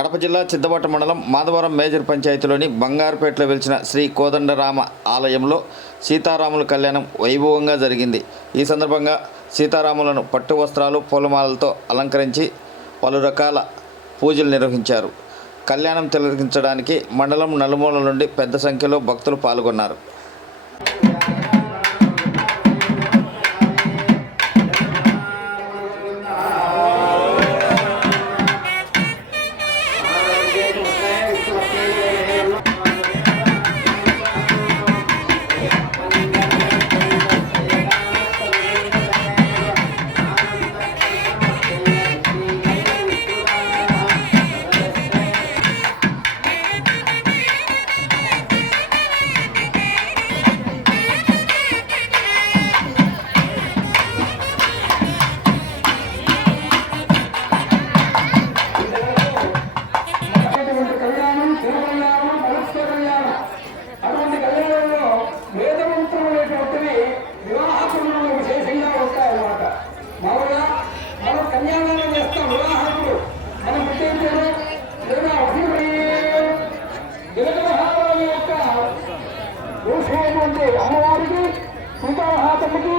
కడప జిల్లా చిద్దపట్ట మండలం మాధవరం మేజర్ పంచాయతీలోని బంగారుపేటలో వెలిసిన శ్రీ కోదండరామ ఆలయంలో సీతారాముల కళ్యాణం వైభవంగా జరిగింది. ఈ సందర్భంగా సీతారాములను పట్టు వస్త్రాలు పూలమాలలతో అలంకరించి పలు రకాల పూజలు నిర్వహించారు. కళ్యాణం తిలకించడానికి మండలం నలుమూలల నుండి పెద్ద సంఖ్యలో భక్తులు పాల్గొన్నారు. అమ్మవారికి సీతామహాతమ్మకి